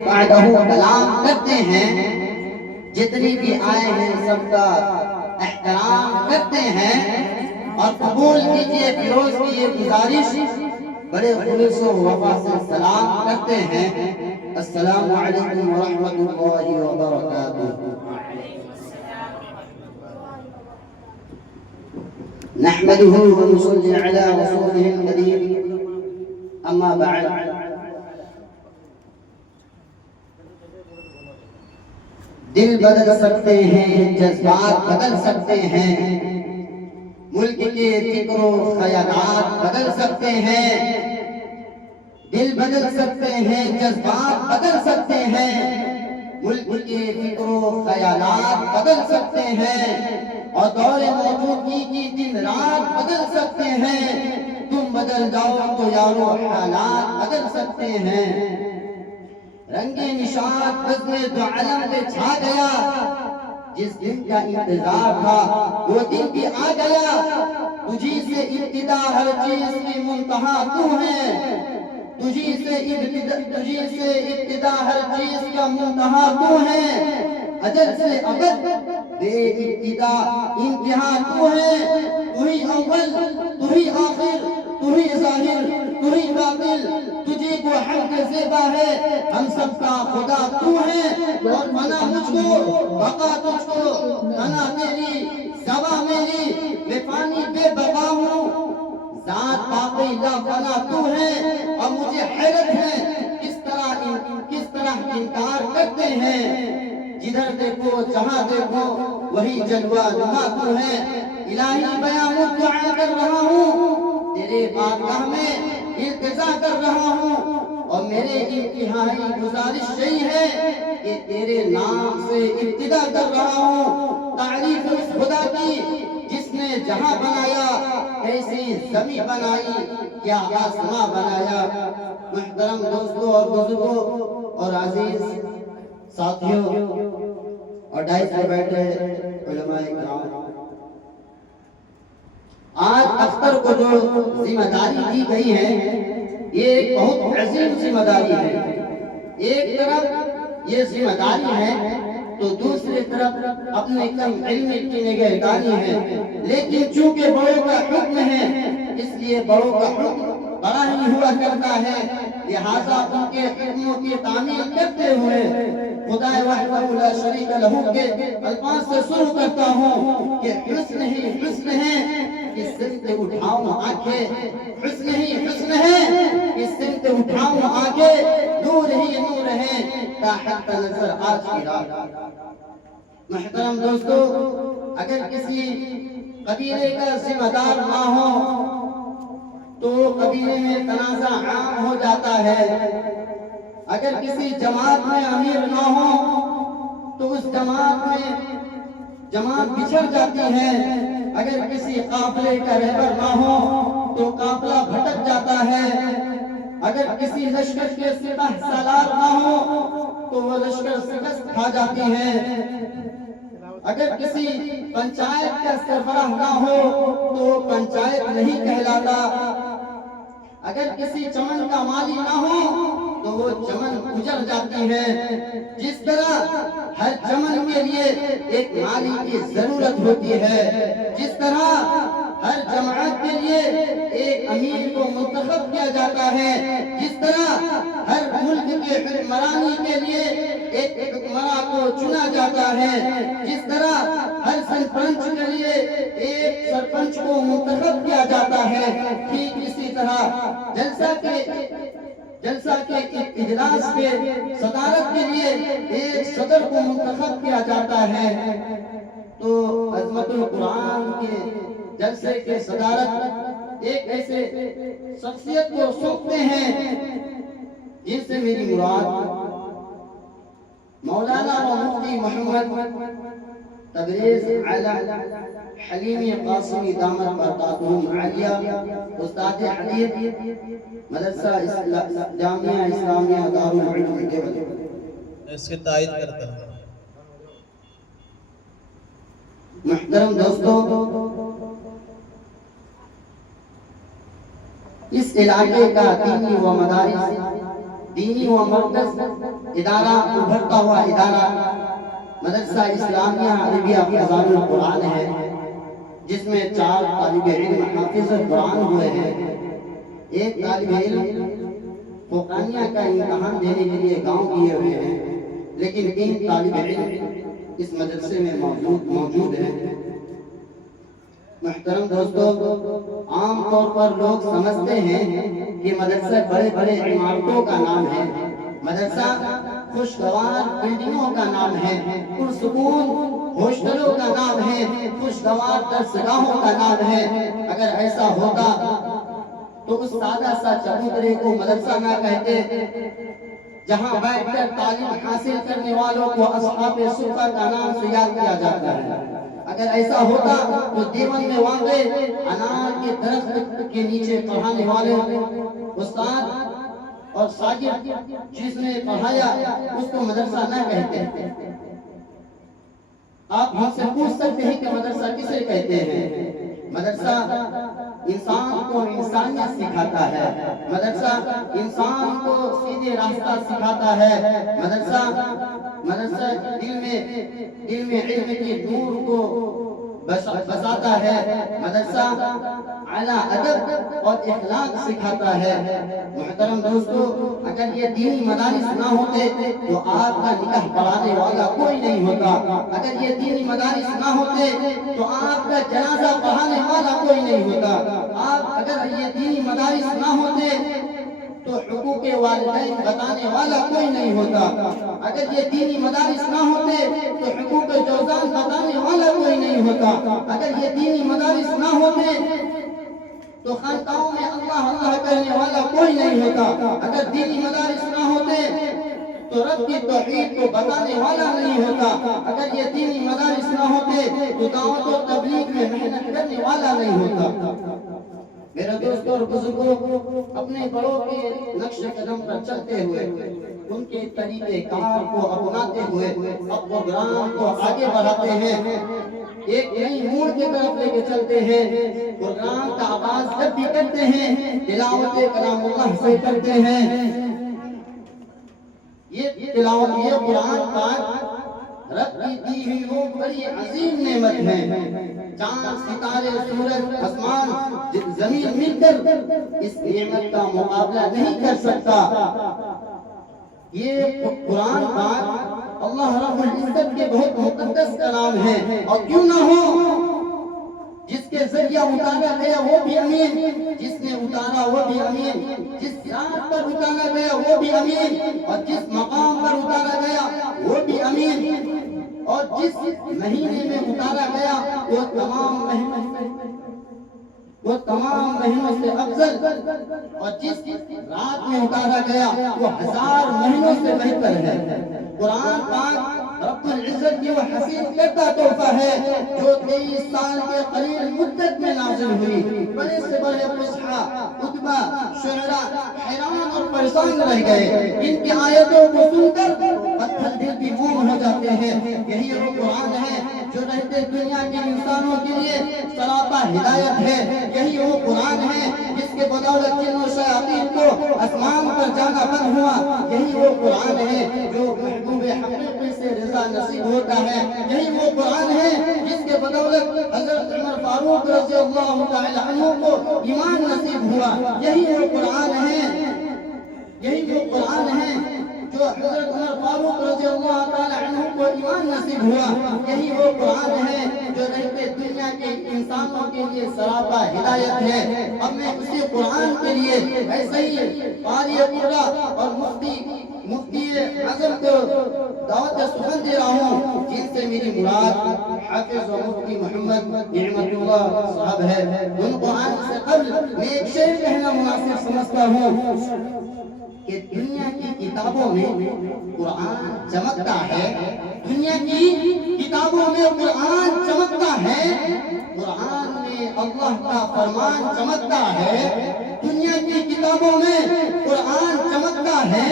بعدہ کلام کرتے ہیں، جتنی بھی آئے ہیں سب کا احترام کرتے ہیں اور قبول کیجئے فیروز کی یہ گزارش، بڑے خلوص و وفا سے سلام کرتے ہیں۔ السلام علیکم ورحمۃ اللہ وبرکاتہ۔ نحمده ونصلي على رسوله الكريم، اما بعد، دل بدل سکتے ہیں، جذبات بدل سکتے ہیں، ملک کے فکر و خیالات بدل سکتے ہیں، دل بدل سکتے ہیں، جذبات بدل سکتے ہیں، ملک کے فکر و خیالات بدل سکتے ہیں، اور دور موجودگی کی دن رات بدل سکتے ہیں۔ تم بدل جاؤ تو یارو حالات بدل سکتے ہیں۔ رنگ نشاط بزم دو علم پہ چھا گیا، جس دن کا انتظار تھا وہ دن بھی آ گیا۔ تجھی سے ابتدا ہر چیز کی منتہا تو ہے، تجھی سے ابتدا ہر چیز کا منتہا تو ہے، اجل سے ابد بے ابتدا انتہا تو ہے۔ تو ہی اول، تو ہی آخر، تو ہی ظاہر، تو ہی باطن، تجھے کو حمد زیبا ہے، ہم سب کا خدا تو ہے۔ اور فنا مجھ کو، بقا تجھ کو، فنا تیری، زبا میری، میں فانی بے بقا ہوں، ذات باقی لا فنا تو ہے۔ اور مجھے حیرت ہے کس طرح انکار کرتے ہیں، جدھر دیکھو جہاں دیکھو وہی جلوہ نما تو ہے۔ الہی بیان دعا کر رہا ہوں، تیرے بارگاہ میں التجا کر رہا ہوں، اور میرے انتہائی گزارش یہی ہے کہ تیرے نام سے ابتدا کر رہا ہوں۔ تعریف اس خدا کی جس نے جہاں بنایا، کیسی زمین بنائی، کیا آسماں بنایا۔ محترم دوستوں اور بزرگوں اور عزیز ساتھیوں اور ڈائس پر بیٹھے علماء کرام، آج اختر کو جو ذمہ داری دی گئی ہے یہ ایک بہت عظیم ذمہ داری ہے۔ ایک طرف یہ ذمہ داری ہے تو دوسری طرف اپنے کم علمی کی نگہدانی ہے، لیکن چونکہ بڑوں کا حکم ہے اس لیے بڑوں کا حکم بڑا ہی ہوا کرتا ہے، لہذا ان کے حکموں کی تعمیل کرتے ہوئے خدا وحدہ لا شریک لہ کے الفاظ سے شروع کرتا ہوں کہ حسن ہی حسن ہے، اس سمت اٹھاؤں آنکھیں، حسن ہی حسن ہے، اس سمت اٹھاؤں آنکھیں، نور ہی نور ہے تا حق نظر آج کی رات۔ محترم دوستو، اگر کسی قبیلے کا ذمہ دار نہ ہو تو قبیلے میں تنازع عام ہو جاتا ہے، اگر کسی جماعت میں امیر نہ ہو تو اس جماعت میں جماعت بچھڑ جاتی ہے، اگر کسی قافلے کا رہبر نہ ہو تو قافلہ بھٹک جاتا ہے، اگر کسی لشکر کے سپہ سالار نہ ہو تو وہ لشکر شکست کھا جاتی ہے، اگر کسی پنچایت کا سربراہ نہ ہو تو پنچایت نہیں کہلاتا، اگر کسی چمن کا مالی نہ ہو تو وہ چمن اجڑ جاتی ہے۔ جس طرح ہر چمن کے لیے ایک مالی کی ضرورت ہوتی ہے، جس طرح ہر جماعت کے لیے ایک امیر کو منتخب کیا جاتا ہے، جس طرح ہر ملک کے حکمرانی کے لیے ایک حکمراں کو چنا جاتا ہے، جس طرح ہر سرپنچ کے لیے ایک سرپنچ کو منتخب کیا جاتا ہے، ٹھیک اسی طرح جلسہ کے اجلاس کے صدارت کے لیے ایک صدر کو منتخب کیا جاتا ہے۔ تو عظمت القرآن کے جلسے کے صدارت ایک ایسے شخصیت کو سونپتے ہیں جن سے میری مراد مولانا و مفتی محمد تبریز عالم حلیمی قاسمی دامت برکاتہم عالیہ، استاد حدیث مدرسہ جامعہ اسلامیہ دارالعلوم دیوبند، اس کی تائید کرتا ہوں۔ محترم دوستوں، اس علاقے کا دینی و مدارس دینی و مرکز ادارہ، ابھرتا ہوا ادارہ مدرسہ اسلامیہ عربیہ فضائل القرآن ہے، جس میں 4 طالب علم حافظ قرآن ہوئے ہیں۔ ایک طالب علم فوقانیہ کا امتحان دینے کے لیے گاؤں کیے ہوئے ہیں، لیکن 3 طالب علم اس مدرسے میں موجود ہیں۔ محترم دوستو، عام طور پر لوگ سمجھتے ہیں کہ مدرسہ بڑے بڑے عمارتوں کا نام ہے، مدرسہ خوشگوار بلڈنگوں کا نام ہے، پرسکون ہاسٹلوں کا نام ہے، خوشگوار درسگاہوں کا نام ہے۔ اگر ایسا ہوتا تو اس سادہ سا چبوترے کو مدرسہ نہ کہتے، جہاں بیٹھ کر تعلیم حاصل کرنے والوں کو اصحاب صفہ کا نام سے یاد کیا جاتا ہے۔ اگر ایسا ہوتا تو دیوبند میں واقع انار کے درخت کے نیچے پڑھانے والے استاد اور شاگرد جس نے پڑھایا اس کو مدرسہ نہ کہتے۔ آپ ہم سے پوچھ سکتے ہیں کہ مدرسہ کسے کہتے ہیں؟ مدرسہ انسان کو انسانیت سکھاتا ہے، مدرسہ انسان کو سیدھے راستہ سکھاتا ہے، مدرسہ دل میں علم کی نور کو بساتا ہے، مدرسہ اعلیٰ ادب اور اخلاق سکھاتا ہے۔ محترم دوستو، اگر یہ دینی مدارس نہ ہوتے تو آپ کا نکاح پڑھانے والا کوئی نہیں ہوتا، اگر یہ دینی مدارس نہ ہوتے تو آپ کا جنازہ پڑھانے والا کوئی نہیں ہوتا، اگر یہ دینی مدارس نہ ہوتے تو حقوق والدین بتانے والا کوئی نہیں ہوتا، اگر یہ دینی مدارس نہ ہوتے تو حقوق جوزان بتانے والا کوئی نہیں ہوتا، اگر یہ دینی مدارس نہ ہوتے تو خانقاہوں میں اللہ اللہ کہنے والا کوئی نہیں ہوتا، اگر دینی مدارس نہ ہوتے تو رب کی توحید کو بتانے والا نہیں ہوتا، اگر یہ دینی مدارس نہ ہوتے تو دعوت و تبلیغ میں محنت کرنے والا نہیں ہوتا۔ میرے دوستوں اور بزرگوں، اپنے بڑوں کے نقش قدم پر چلتے ہوئے، ان کے طریقے کار کو اپناتے ہوئے اب پروگرام کو آگے بڑھاتے ہیں، ایک نئی موڑ کی طرف لے کے چلتے ہیں۔ پروگرام کا آغاز جب بھی کرتے ہیں تلاوت کلام اللہ سے کرتے ہیں۔ یہ تلاوت، یہ قرآن پاک رب کی دی ہوئی وہ بڑی عظیم نعمت ہے، چاند ستارے سورج آسمان زمین مل کر اس نعمت کا مقابلہ نہیں کر سکتا۔ یہ قرآن پاک اللہ رب العزت کے بہت مقدس کلام ہے، اور کیوں نہ ہو، جس کے ذریعہ اتارا گیا وہ بھی امین، جس نے اتارا وہ بھی امین، جس ذات پر اتارا گیا وہ بھی امین، اور جس مقام پر اتارا گیا وہ بھی امین، اور جس مہینے میں اتارا گیا وہ تمام مہینوں سے افضل، اور جس رات میں اتارا گیا وہ 1000 مہینوں سے بہتر ہے۔ قرآن پاک رب العزت کی وہ حسین کرتا تحفہ ہے جو 23 سال کے قلیل مدت میں نازل ہوئی۔ بڑے سے بڑے فصحا، ادبا، شعراء حیران اور پریشان رہ گئے، ان کی آیتوں کو سن کر پتھر دل بھی موم ہو جاتے ہیں۔ یہی وہ قرآن ہے جو رہتے دنیا کے انسانوں کے لیے سراپا ہدایت ہے، یہی وہ قرآن ہے جس کے بدولت جن و شیاطین کو آسمان پر جانا بند ہوا، یہی وہ قرآن ہے جو محبوب حقیقی سے رضا نصیب ہوتا ہے، یہی وہ قرآن ہے جس کے بدولت حضرت عمر فاروق رضی اللہ تعالی عنہ کو ایمان نصیب ہوا، یہی وہ قرآن ہے، یہی وہ قرآن ہے جو حضرت عمر فاروق رضی اللہ تعالی عنہ کو ایمان نصیب ہوا، یہی وہ قرآن ہے جو رہتے دنیا کے انسانوں کے لیے سراپا ہدایت ہے۔ اب میں اسی قرآن کے لیے ایسے ہی قاری قرہ اور مفتی اعظم کو دعوت سخن دے رہا ہوں، جن سے میری مراد حافظ و مفتی محمد نعمت اللہ صاحب ہے۔ ان قرآن سے قبل میں ایک شعر کہنا مناسب سمجھتا ہوں کہ دنیا کی کتابوں میں قرآن چمکتا ہے، دنیا کی کتابوں میں قرآن چمکتا ہے، قرآن میں اللہ کا فرمان چمکتا ہے، دنیا کی کتابوں میں قرآن چمکتا ہے،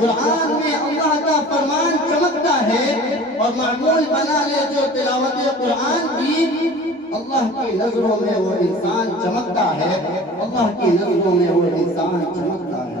قرآن میں اللہ کا فرمان چمکتا ہے، اور معمول بنا لے جو تلاوت قرآن کی، اللہ کی نظروں میں وہ انسان چمکتا ہے، اللہ کی نظروں میں وہ انسان چمکتا ہے۔